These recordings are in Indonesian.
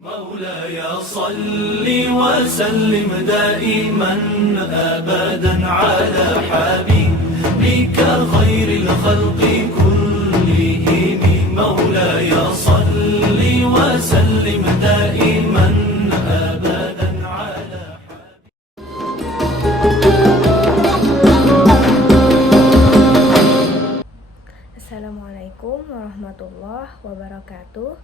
مولاي صل وسلم دائما أبدا على حبيبك خير الخلق كلهم مولاي صل وسلم دائما أبدا على Assalamualaikum warahmatullahi wabarakatuh.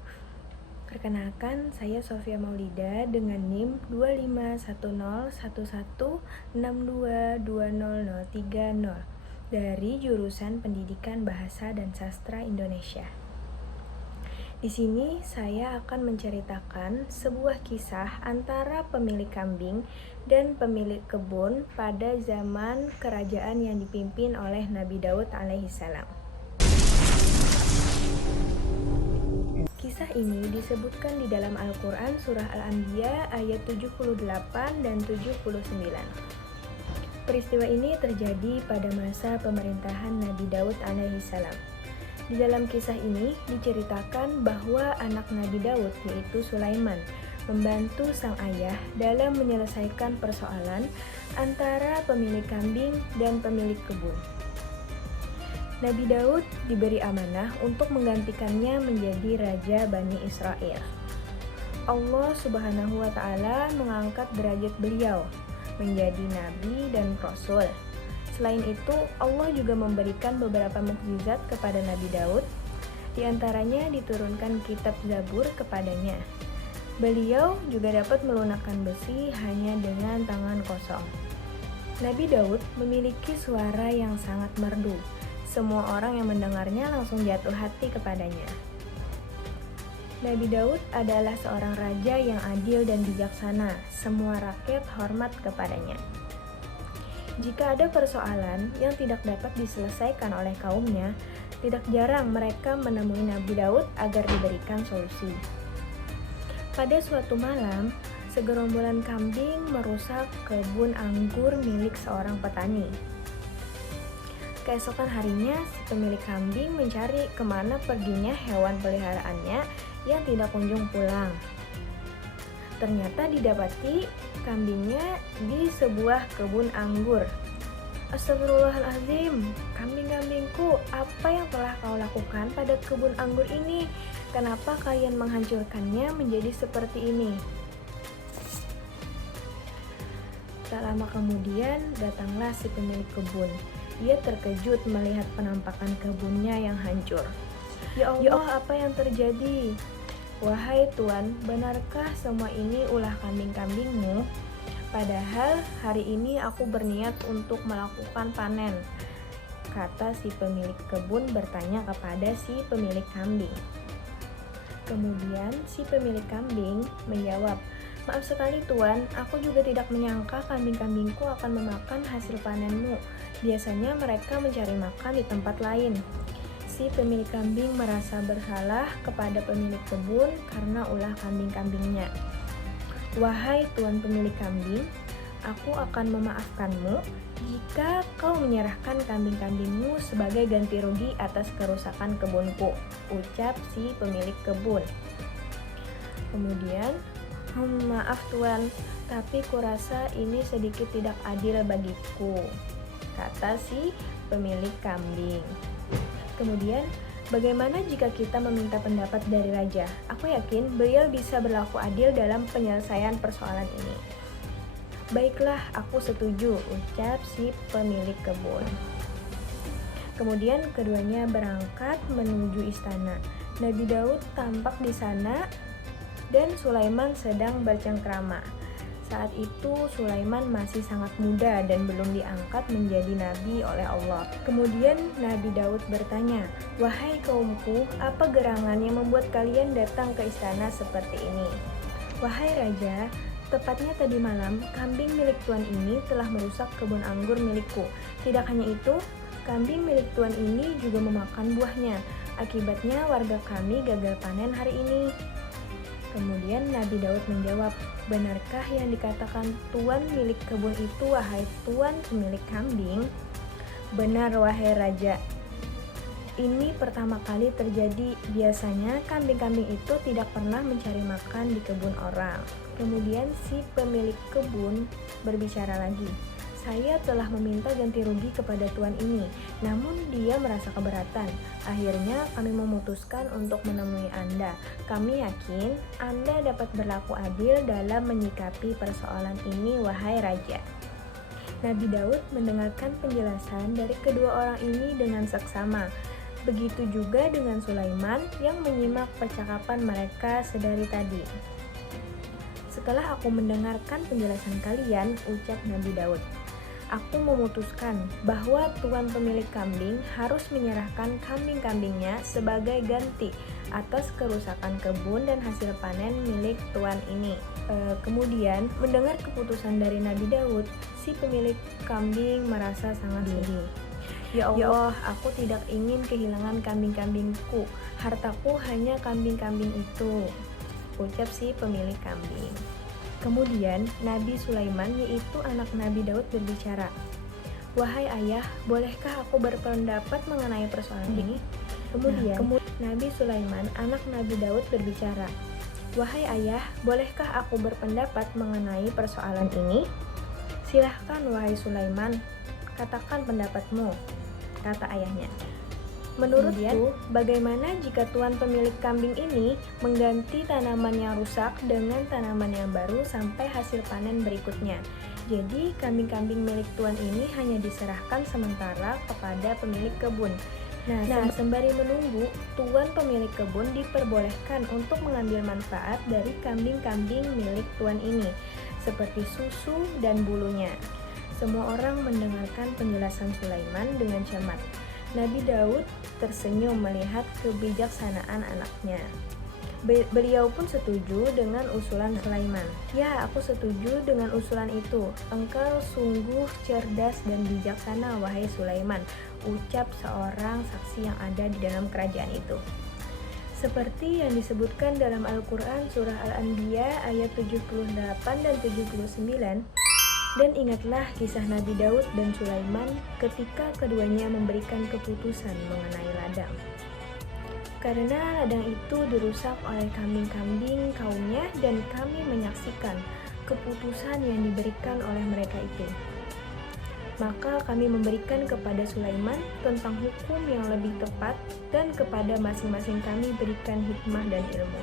Perkenalkan, saya Sofia Maulida dengan NIM 251011622030 dari jurusan Pendidikan Bahasa dan Sastra Indonesia. Di sini saya akan menceritakan sebuah kisah antara pemilik kambing dan pemilik kebun pada zaman kerajaan yang dipimpin oleh Nabi Daud alaihissalam. Kisah ini disebutkan di dalam Al-Quran Surah Al-Anbiya ayat 78 dan 79. Peristiwa ini terjadi pada masa pemerintahan Nabi Daud alaihissalam. Di dalam kisah ini diceritakan bahwa anak Nabi Daud yaitu Sulaiman membantu sang ayah dalam menyelesaikan persoalan antara pemilik kambing dan pemilik kebun. Nabi Daud diberi amanah untuk menggantikannya menjadi Raja Bani Israel. Allah Subhanahu wa Ta'ala mengangkat derajat beliau menjadi Nabi dan Rasul. Selain itu, Allah juga memberikan beberapa mukjizat kepada Nabi Daud. Di antaranya diturunkan kitab Zabur kepadanya. Beliau juga dapat melunakkan besi hanya dengan tangan kosong. Nabi Daud memiliki suara yang sangat merdu. Semua orang yang mendengarnya langsung jatuh hati kepadanya. Nabi Daud adalah seorang raja yang adil dan bijaksana. Semua rakyat hormat kepadanya. Jika ada persoalan yang tidak dapat diselesaikan oleh kaumnya, tidak jarang mereka menemui Nabi Daud agar diberikan solusi. Pada suatu malam, segerombolan kambing merusak kebun anggur milik seorang petani. Keesokan harinya, si pemilik kambing mencari kemana perginya hewan peliharaannya yang tidak kunjung pulang. Ternyata didapati kambingnya di sebuah kebun anggur. Astagfirullahaladzim, kambing-kambingku, apa yang telah kau lakukan pada kebun anggur ini? Kenapa kalian menghancurkannya menjadi seperti ini? Tak lama kemudian, datanglah si pemilik kebun. Dia terkejut melihat penampakan kebunnya yang hancur. Ya Allah, apa yang terjadi? Wahai Tuan, benarkah semua ini ulah kambing-kambingmu? Padahal hari ini aku berniat untuk melakukan panen, kata si pemilik kebun bertanya kepada si pemilik kambing. Kemudian si pemilik kambing menjawab, maaf sekali Tuan, aku juga tidak menyangka kambing-kambingku akan memakan hasil panenmu. Biasanya mereka mencari makan di tempat lain. Si pemilik kambing merasa bersalah kepada pemilik kebun karena ulah kambing-kambingnya. Wahai Tuan pemilik kambing, aku akan memaafkanmu jika kau menyerahkan kambing-kambingmu sebagai ganti rugi atas kerusakan kebunku, ucap si pemilik kebun. Kemudian, maaf Tuan, tapi kurasa ini sedikit tidak adil bagiku, kata si pemilik kambing. Kemudian, bagaimana jika kita meminta pendapat dari raja? Aku yakin beliau bisa berlaku adil dalam penyelesaian persoalan ini. Baiklah, aku setuju, ucap si pemilik kebun. Kemudian keduanya berangkat menuju istana. Nabi Daud tampak di sana dan Sulaiman sedang bercengkrama. Saat itu Sulaiman masih sangat muda dan belum diangkat menjadi nabi oleh Allah. Kemudian Nabi Daud bertanya, wahai kaumku, apa gerangan yang membuat kalian datang ke istana seperti ini? Wahai raja, tepatnya tadi malam kambing milik tuan ini telah merusak kebun anggur milikku. Tidak hanya itu, kambing milik tuan ini juga memakan buahnya. Akibatnya warga kami gagal panen hari ini. Kemudian Nabi Daud menjawab, benarkah yang dikatakan tuan milik kebun itu, wahai tuan pemilik kambing? Benar, wahai raja. Ini pertama kali terjadi. Biasanya kambing-kambing itu tidak pernah mencari makan di kebun orang. Kemudian si pemilik kebun berbicara lagi. Saya telah meminta ganti rugi kepada tuan ini, namun dia merasa keberatan. Akhirnya kami memutuskan untuk menemui Anda. Kami yakin Anda dapat berlaku adil dalam menyikapi persoalan ini, wahai raja. Nabi Daud mendengarkan penjelasan dari kedua orang ini dengan seksama. Begitu juga dengan Sulaiman yang menyimak percakapan mereka sedari tadi. Setelah aku mendengarkan penjelasan kalian, ucap Nabi Daud, aku memutuskan bahwa tuan pemilik kambing harus menyerahkan kambing-kambingnya sebagai ganti atas kerusakan kebun dan hasil panen milik tuan ini. Kemudian, mendengar keputusan dari Nabi Daud, si pemilik kambing merasa sangat sedih. Ya Allah, aku tidak ingin kehilangan kambing-kambingku. Hartaku hanya kambing-kambing itu, ucap si pemilik kambing. Kemudian Nabi Sulaiman, yaitu anak Nabi Daud, berbicara, wahai ayah, bolehkah aku berpendapat mengenai persoalan ini? Kemudian Nabi Sulaiman, anak Nabi Daud, berbicara, wahai ayah, bolehkah aku berpendapat mengenai persoalan ini? Silahkan wahai Sulaiman, katakan pendapatmu, kata ayahnya. Menurutku, bagaimana jika tuan pemilik kambing ini mengganti tanaman yang rusak dengan tanaman yang baru sampai hasil panen berikutnya? Jadi, kambing-kambing milik tuan ini hanya diserahkan sementara kepada pemilik kebun. Nah, sembari menunggu, tuan pemilik kebun diperbolehkan untuk mengambil manfaat dari kambing-kambing milik tuan ini, seperti susu dan bulunya. Semua orang mendengarkan penjelasan Sulaiman dengan cermat. Nabi Daud tersenyum melihat kebijaksanaan anaknya. Beliau pun setuju dengan usulan Sulaiman. Ya, aku setuju dengan usulan itu. Engkau sungguh cerdas dan bijaksana, wahai Sulaiman, ucap seorang saksi yang ada di dalam kerajaan itu. Seperti yang disebutkan dalam Al-Quran surah Al-Anbiya ayat 78 dan 79, dan ingatlah kisah Nabi Daud dan Sulaiman ketika keduanya memberikan keputusan mengenai ladang. Karena ladang itu dirusak oleh kambing-kambing kaumnya dan kami menyaksikan keputusan yang diberikan oleh mereka itu. Maka kami memberikan kepada Sulaiman tentang hukum yang lebih tepat dan kepada masing-masing kami berikan hikmah dan ilmu.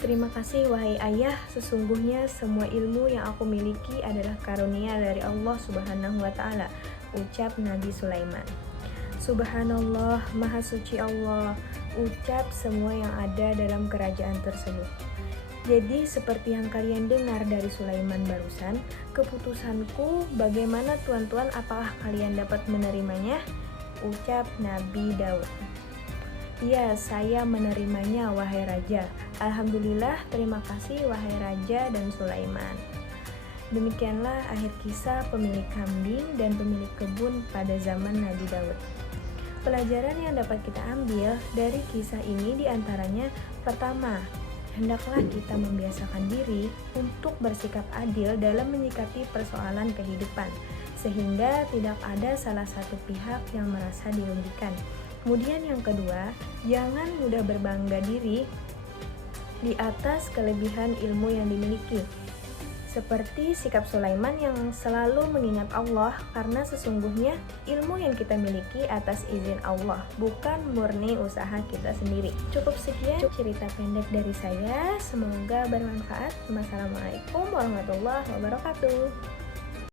Terima kasih wahai ayah, sesungguhnya semua ilmu yang aku miliki adalah karunia dari Allah Subhanahu wa Ta'ala, ucap Nabi Sulaiman. Subhanallah, Maha Suci Allah, ucap semua yang ada dalam kerajaan tersebut. Jadi seperti yang kalian dengar dari Sulaiman barusan, keputusanku bagaimana tuan-tuan, apakah kalian dapat menerimanya? Ucap Nabi Daud. Ya, saya menerimanya wahai raja. Alhamdulillah, terima kasih wahai raja dan Sulaiman. Demikianlah akhir kisah pemilik kambing dan pemilik kebun pada zaman Nabi Daud. Pelajaran yang dapat kita ambil dari kisah ini diantaranya, pertama, hendaklah kita membiasakan diri untuk bersikap adil dalam menyikapi persoalan kehidupan, sehingga tidak ada salah satu pihak yang merasa dirugikan. Kemudian yang kedua, jangan mudah berbangga diri di atas kelebihan ilmu yang dimiliki. Seperti sikap Sulaiman yang selalu mengingat Allah, karena sesungguhnya ilmu yang kita miliki atas izin Allah, bukan murni usaha kita sendiri. Cukup sekian cerita pendek dari saya, semoga bermanfaat. Wassalamualaikum warahmatullahi wabarakatuh.